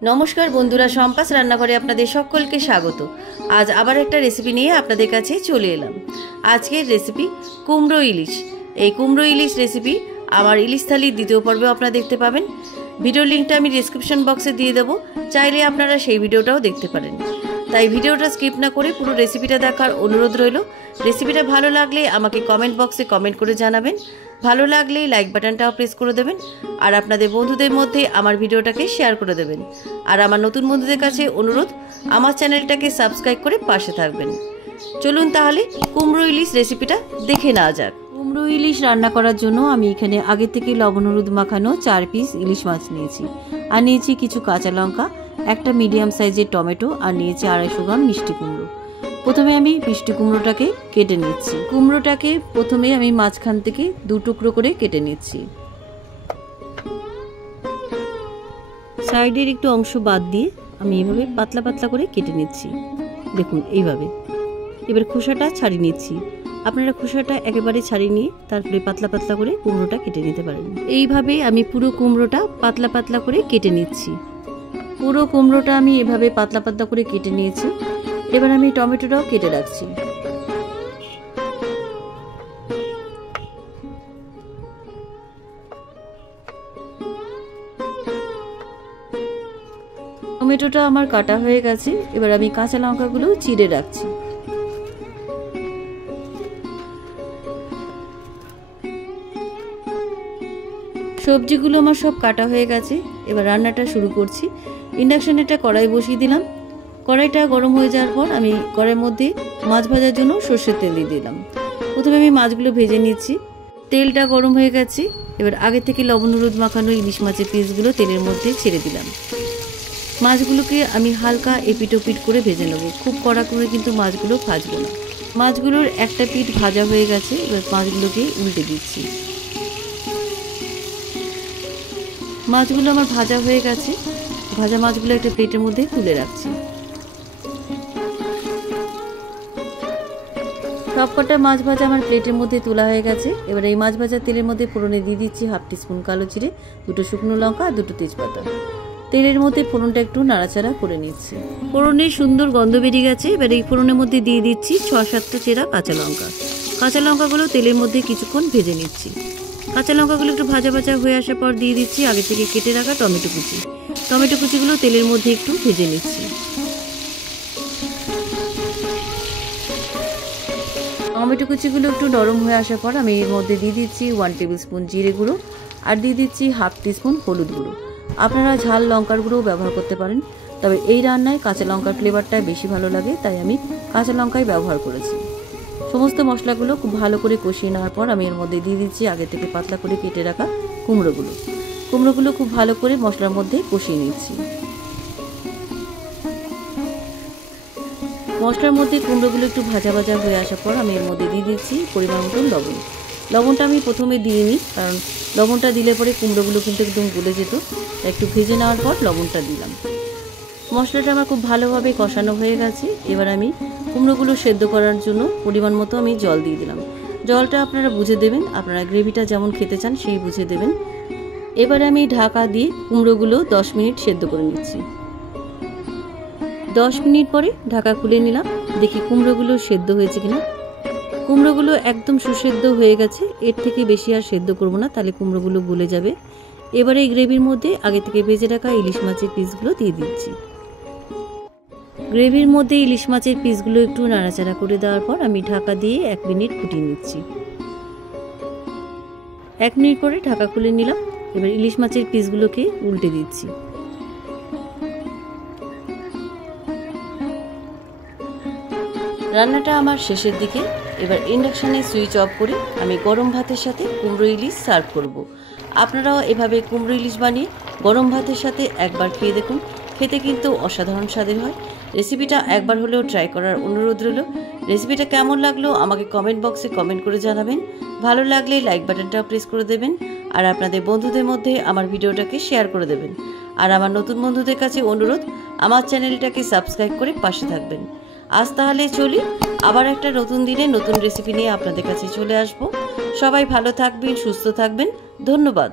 नमस्कार बंधुरा सम्पास रान्नाघरे आपनादेर सकलके स्वागत। आज आबार एकटा रेसिपि निये आपनादेर काछे चले एलाम। आजकेर रेसिपि कुमड़ो इलिश। এই কুমড়ো ইলিশ রেসিপি আমার ইলিশ থালির দ্বিতীয় পর্বে আপনারা দেখতে পাবেন। ভিডিও লিংকটা আমি ডেসক্রিপশন বক্সে দিয়ে দেব, চাইলে আপনারা সেই ভিডিওটাও দেখতে পারেন। তাই ভিডিওটা স্কিপ না করে পুরো রেসিপিটা দেখার অনুরোধ রইল। রেসিপিটা ভালো লাগলে আমাকে কমেন্ট বক্সে কমেন্ট করে জানাবেন, ভালো লাগলে লাইক বাটনটাও প্রেস করে দেবেন, আর আপনাদের বন্ধুদের মধ্যে আমার ভিডিওটাকে শেয়ার করে দেবেন। আর আমার নতুন বন্ধুদের কাছে অনুরোধ, আমার চ্যানেলটাকে সাবস্ক্রাইব করে পাশে থাকবেন। চলুন তাহলে কুমড়ো ইলিশ রেসিপিটা দেখে নেওয়া যাক। কুমড়ো ইলিশ রান্না করার জন্য আমি এখানে আগে থেকে লবণ হলুদ মাখানো 4 পিস ইলিশ মাছ নিয়েছি, আর নিয়েছি কিছু কাঁচা লঙ্কা, একটা মিডিয়াম সাইজের টমেটো, আর নিয়েছি 250 গ্রাম মিষ্টি কুমড়ো। প্রথমে আমি মিষ্টি কুমড়োটাকে কেটে নিচ্ছি। কুমড়োটাকে প্রথমে আমি মাঝখান থেকে 2 টুকরো করে কেটে নিচ্ছি। সাইডের একটু অংশ বাদ দিয়ে আমি এইভাবে পাতলা পাতলা করে কেটে নিচ্ছি। দেখুন এইভাবে। এবার খোসাটা ছাড়িয়ে নিচ্ছি। আপনারা খোসাটা একেবারে ছাড়িয়ে নিয়ে তারপরে পাতলা পাতলা করে কুমড়োটা কেটে নিতে পারেন। এইভাবে আমি পুরো কুমড়োটা পাতলা পাতলা করে কেটে নিচ্ছি। পুরো কুমড়োটা আমি এভাবে পাতলা পাতলা করে কেটে নিয়েছি। এবার আমি টমেটোটাও কেটে রাখছি। টমেটোটা আমার কাটা হয়ে গেছে। এবার আমি কাঁচা লঙ্কাগুলো চিড়ে রাখছি। সবজিগুলো আমার সব কাটা হয়ে গেছে। এবার রান্নাটা শুরু করছি। ইন্ডাকশনে একটা কড়াই বসিয়ে দিলাম। কড়াইটা গরম হয়ে যাওয়ার পর আমি কড়াইয়ের মধ্যে মাছ ভাজার জন্য সরষের তেল দিয়ে দিলাম। প্রথমে আমি মাছগুলো ভেজে নিচ্ছি। তেলটা গরম হয়ে গেছে। এবার আগে থেকে লবণ হলুদ মাখানো ইলিশ মাছের পিসগুলো তেলের মধ্যে ছেড়ে দিলাম। মাছগুলোকে আমি হালকা এপিট ওপিট করে ভেজে নেব, খুব কড়া করে কিন্তু মাছগুলো ভাজবো না। মাছগুলোর একটা পিঠ ভাজা হয়ে গেছে। এবার মাছগুলোকে উল্টে দিচ্ছি। মাছগুলো আমার ভাজা হয়ে গেছে। ভাজা মাছগুলো একটা প্লেটের মধ্যে তুলে রাখছি। সবকটা মাছ ভাজা আমার প্লেটের মধ্যে তোলা হয়ে গেছে। এবার এই মাছ ভাজা তেলের মধ্যে ফোড়নে দিয়ে দিচ্ছি 1/2 টিস্পুন কালো জিরে, 2 শুকনো লঙ্কা আর 2 তেজপাতা। তেলের মধ্যে ফোড়নটা একটু নাড়াচাড়া করে নিচ্ছি। ফোড়নের সুন্দর গন্ধ বেরিয়ে গেছে। এবার এই ফোড়নের মধ্যে দিয়ে দিচ্ছি 6-7টা চেরা কাঁচা লঙ্কা। কাঁচা লঙ্কাগুলো তেলের মধ্যে কিছুক্ষণ ভেজে নিচ্ছি। কাঁচা লঙ্কাগুলো একটু ভাজা ভাজা হয়ে আসার পর দিয়ে দিচ্ছি আগে থেকে কেটে রাখা টমেটো কুচি। টমেটো কুচিগুলো তেলের মধ্যে একটু ভেজে নিচ্ছি। টমেটো কুচিগুলো একটু নরম হয়ে আসার পর আমি এর মধ্যে দিয়ে দিচ্ছি 1 টেবিল স্পুন জিরে গুঁড়ো, আর দিয়ে দিচ্ছি 1/2 টিস্পুন হলুদ গুঁড়ো। আপনারা ঝাল লঙ্কার গুঁড়োও ব্যবহার করতে পারেন, তবে এই রান্নায় কাঁচা লঙ্কার ফ্লেভারটা বেশি ভালো লাগে, তাই আমি কাঁচা লঙ্কাই ব্যবহার করেছি। সমস্ত মশলাগুলো খুব ভালো করে কষিয়ে নেওয়ার পর আমি এর মধ্যে দিয়ে দিচ্ছি আগে থেকে পাতলা করে কেটে রাখা কুমড়োগুলো। কুমড়োগুলো খুব ভালো করে মশলার মধ্যে কষিয়ে নিচ্ছি। মশলার মধ্যে কুমড়োগুলো একটু ভাজা ভাজা হয়ে আসার পর আমি এর মধ্যে দিয়ে দিচ্ছি পরিমাণ মতন লবণ। লবণটা আমি প্রথমে দিইনি, কারণ লবণটা দিলে পরে কুমড়োগুলো কিন্তু একদম গলে যেত, তাই একটু ভেজে নেওয়ার পর লবণটা দিলাম। মশলাটা আমার খুব ভালোভাবে কষানো হয়ে গেছে। এবার আমি কুমড়োগুলো সেদ্ধ করার জন্য পরিমাণ মতো আমি জল দিয়ে দিলাম। জলটা আপনারা বুঝে দেবেন, আপনারা গ্রেভিটা যেমন খেতে চান সেই বুঝে দেবেন। এবারে আমি ঢাকা দিয়ে কুমড়োগুলো 10 মিনিট সেদ্ধ করে নিচ্ছি। 10 মিনিট পরে ঢাকা খুলে নিলাম, দেখি কুমড়োগুলো সেদ্ধ হয়েছে কিনা। কুমড়োগুলো একদম সুসেদ্ধ হয়ে গেছে। এর থেকে বেশি আর সেদ্ধ করব না, তাহলে কুমড়োগুলো গলে যাবে। এবারে এই গ্রেভির মধ্যে আগে থেকে ভেজে রাখা ইলিশ মাছের পিসগুলো দিয়ে দিচ্ছি। গ্রেভির মধ্যে ইলিশ মাছের পিসগুলো একটু নাড়াচাড়া করে দেওয়ার পর আমি ঢাকা দিয়ে 1 মিনিট ফুটিয়ে নিচ্ছি। 1 মিনিট পরে ঢাকা খুলে নিলাম। এবার ইলিশ মাছের পিসগুলোকে উল্টে দিচ্ছি। রান্নাটা আমার শেষের দিকে। এবার ইন্ডাকশনে সুইচ অফ করে আমি গরম ভাতের সাথে কুমড়ো ইলিশ সার্ভ করব। আপনারাও এভাবে কুমড়ো ইলিশ বানিয়ে গরম ভাতের সাথে একবার খেয়ে দেখুন, খেতে কিন্তু অসাধারণ স্বাদের হয়। রেসিপিটা একবার হলেও ট্রাই করার অনুরোধ রইল। রেসিপিটা কেমন লাগলো আমাকে কমেন্ট বক্সে কমেন্ট করে জানাবেন, ভালো লাগলে লাইক বাটনটা প্রেস করে দেবেন, আর আপনাদের বন্ধুদের মধ্যে আমার ভিডিওটাকে শেয়ার করে দেবেন। আর আমার নতুন বন্ধুদের কাছে অনুরোধ, আমার চ্যানেলটাকে সাবস্ক্রাইব করে পাশে থাকবেন। আজ তাহলে চলি, আবার একটা নতুন দিনে নতুন রেসিপি নিয়ে আপনাদের কাছে চলে আসব। সবাই ভালো থাকবেন, সুস্থ থাকবেন। ধন্যবাদ।